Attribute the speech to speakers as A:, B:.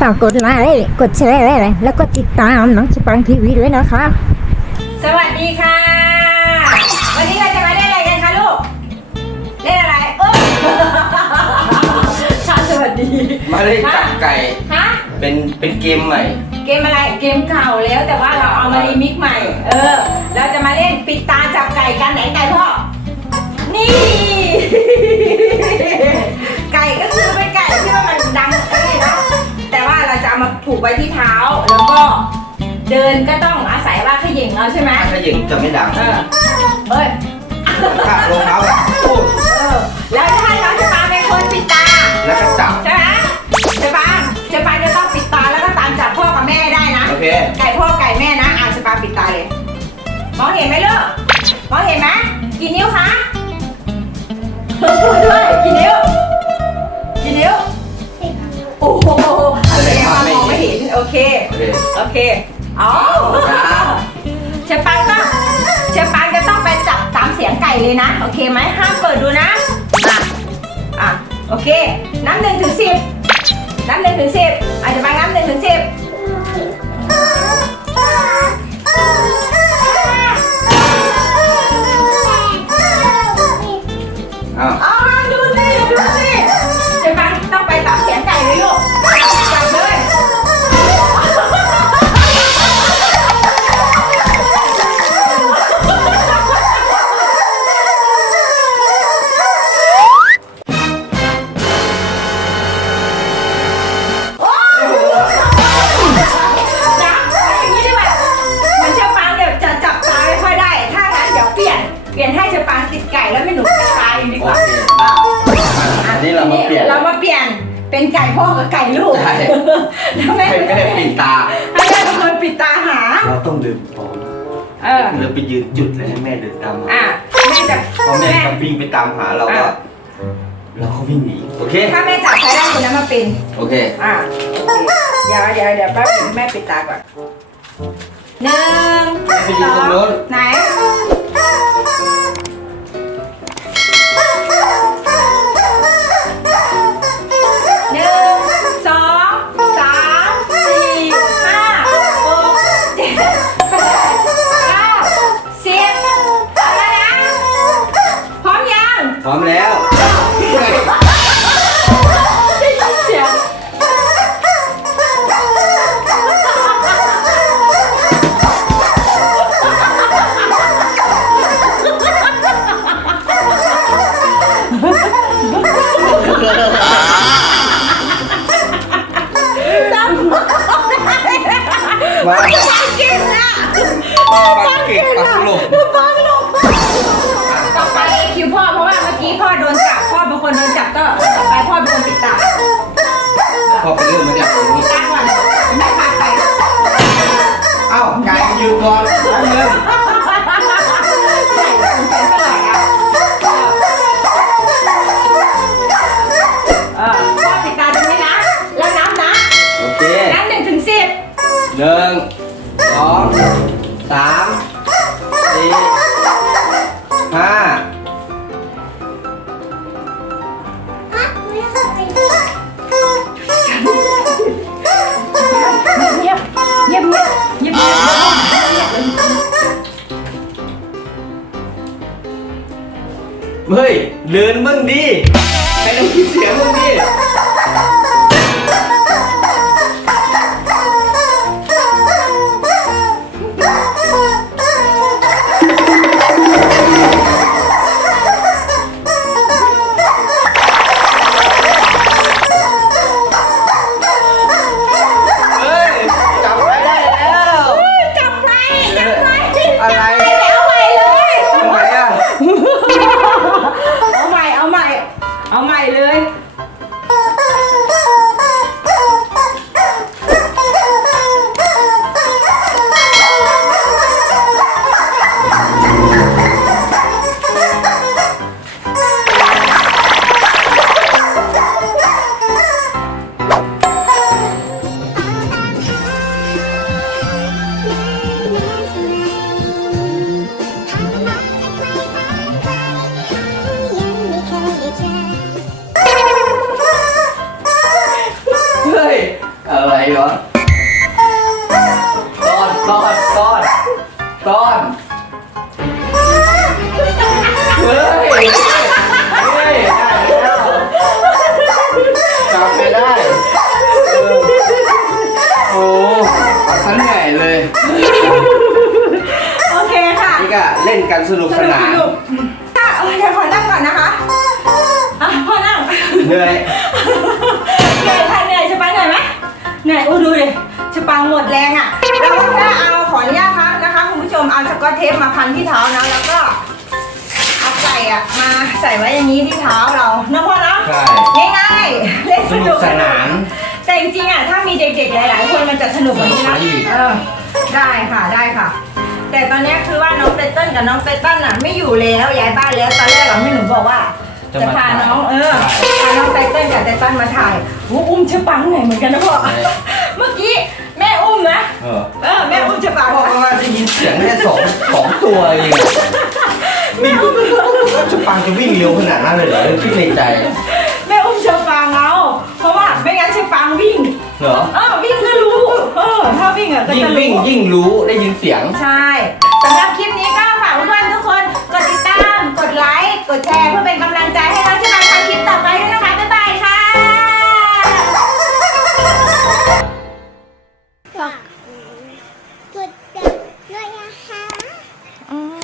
A: ฝากกดไลค์กดแชร์แล้วก็ติดตามน้องสปังทีวีด้วยนะคะ
B: สวัสดีค่ะ วันนี้เราจะมาเล่นอะไรกันคะลูก เล่นอะไรเออค่ะสวัสดี
C: มาเล่นจับไก่
B: ฮะ
C: เป็นเป็นเกมใหม่
B: เกมอะไร เกมเก่าแล้วแต่ว่าเราเอามารีมิกซ์ใหม่ เออ เราจะมาเล่นปิดตาจับไก่กันไหนไก่พ่อ นี่ ไก่ก็คือ กไว้ที่เท้า แล้วก็เดินก็ต้องอาศัยว่าเขย่งเราใช่ไหม
C: ถ้าหญิงจะไม่ดัง
B: เออเอ้ย
C: ข้ารองเท้าแบบปุ๊บ
B: เออ แล้วจะให้น้องจะปาเป็นคนปิดตา
C: แล้วก็จับ
B: ใช่ไหมจะปาจะปาจะต้องปิดตาแล้วก็ตามจับพ่อกับแม่ได้นะ
C: โอเค
B: ไก่พ่อไก่แม่นะอาจะปาปิดตาเลย มองเห็นไหมลูก มองเห็นไหมกี่นิ้วคะพูดด้วยกี่นิ้ว โอเค
C: อเค
B: อ๋อเชฟปังก็เชฟปังจะต้องไปจับตามเสียงไก่เลยนะ โอเคไหมห้ามเปิดดูนะอะอะโอเค นับหนึ่งถึงสิบนับหนึ่งถึงสิบ นนี้เรา
C: มาเปลี่ยน
B: เรามาเปลี่ยนเป็นไก่พ่อกับไก่ลูก
C: ใช่
B: แล้วแม่
C: ให้ไม่ได้ปิดตา
B: ให้แม่เป็นคนปิดตาหา
C: เราต้องเดินพร้อม
B: เออ
C: เราไปยืนจุดแล้วให้แม่เดินตามมา
B: อะแม่จะ
C: พอแม่
B: แม่
C: ก็วิ่งไปตามหาเราก็
B: อะ
C: เราก็วิ่งหนี โอเค
B: ถ้าแม่จับใครได้คนนั้นมาเป็น
C: โอเค
B: อะโอเคเดี๋ยวเดี๋ยวเดี๋ยวแป๊บนึงแม่ปิดตาก่อนหนึ่ง
C: แม่ไปยืนตรงโน้น
B: ไหน พร้อม
C: แล้ว
B: ได้ยินเสียง
C: มา
B: เก่งนะ
C: ปักเก็บปักหลบ
B: โดนจับพ่อเป็นคนโดนจับก็ต่อไปพ่อเป็นคนปิดตา
C: พอไปเริ่มมาเนี่ยตรงนี้
B: ตาก่อนแม่พาไป
C: เอ้าไก่ยืนก่อนแล้วเริ่ม
B: ใส่ลงไปเท่าไหร่อะเออพ่อปิดตาตรงนี้นะแล้วนับนะ
C: โอเค
B: นับหนึ่งถึงสิบ
C: หนึ่งสองสามสี่ห้า
B: เดิ
C: นบ้างดี กันสนุกสนาน
B: นุกอะเออเดี๋ยวขอนั่งก่อนนะคะอะพ่อนั่ง
C: เหนื่อย
B: เหนื่อยค่ะเหนื่อยจะไปเหนื่อยไหมเหนื่อยอู้ดูดิจะปังหมดแรงอะแล้วก็แค่เอาขออนุญาตพักนะคะคุณผู้ชมเอาสกอตเทปมาพันที่เท้านะแล้วก็เอาไก่อะมาใส่ไว้อย่างนี้ที่เท้าเรานะพ่อเนาะ
C: ใช่
B: ง่ายๆเล่น
C: ส
B: ส
C: นุ
B: นุ
C: ก
B: ก
C: สนาน
B: แต่จริงๆอะถ้ามีเด็กๆหลายๆคนมันจะสนุกกว่านี้นะ
C: สนุกกว่าอีก
B: เออได้ค่ะได้ค่ะ แต่ตอนเนี้ยคือว่าน้องเตเติ้ล กับน้องเตเติ้ลอะไม่อยู่แล้วย้ายบ้านแล้วตอนแรกเราไม่หนูบอกว่า
C: จะ
B: จะ
C: มา
B: พา
C: ถ่าย
B: น้องเออพาน้องไตเติ้ลกับไตเติ้ลมาถ่ายหูอุ้มเชอปังเหนื่อยเหมือนกันนะพ่อ
C: ใช่
B: เมื่อกี้แม่อุ้มนะ
C: เออ
B: เออแม่อุ้มเชอปัง
C: บอกว่าได้ยินเสียงแค่สองสองตัวเองวิ่งจะปังจะวิ่งเร็วขนาดนั้นเลยเหรอคิดในใจ
B: แม่อุ้มเชอปังเอาเพราะว่าไม่งั้นเชอปังวิ่ง
C: เหรอ
B: เออวิ่งก็รู้เออถ้าวิ่งอะก็
C: ยิ่ง
B: จะ
C: วิ่ง
B: รู้
C: ยิ่งรู้ได้ยินเสียง
B: ใช่สำหรับคลิปนี้ก็ฝากเพื่อนๆทุก กดแชร์เพื่อเป็นกำลังใจให้เราที่มาทำคลิปต่อไปด้วยนะคะ บ๊ายบายค่ะ
D: ฝากกดติดด้วยนะคะ
B: อืม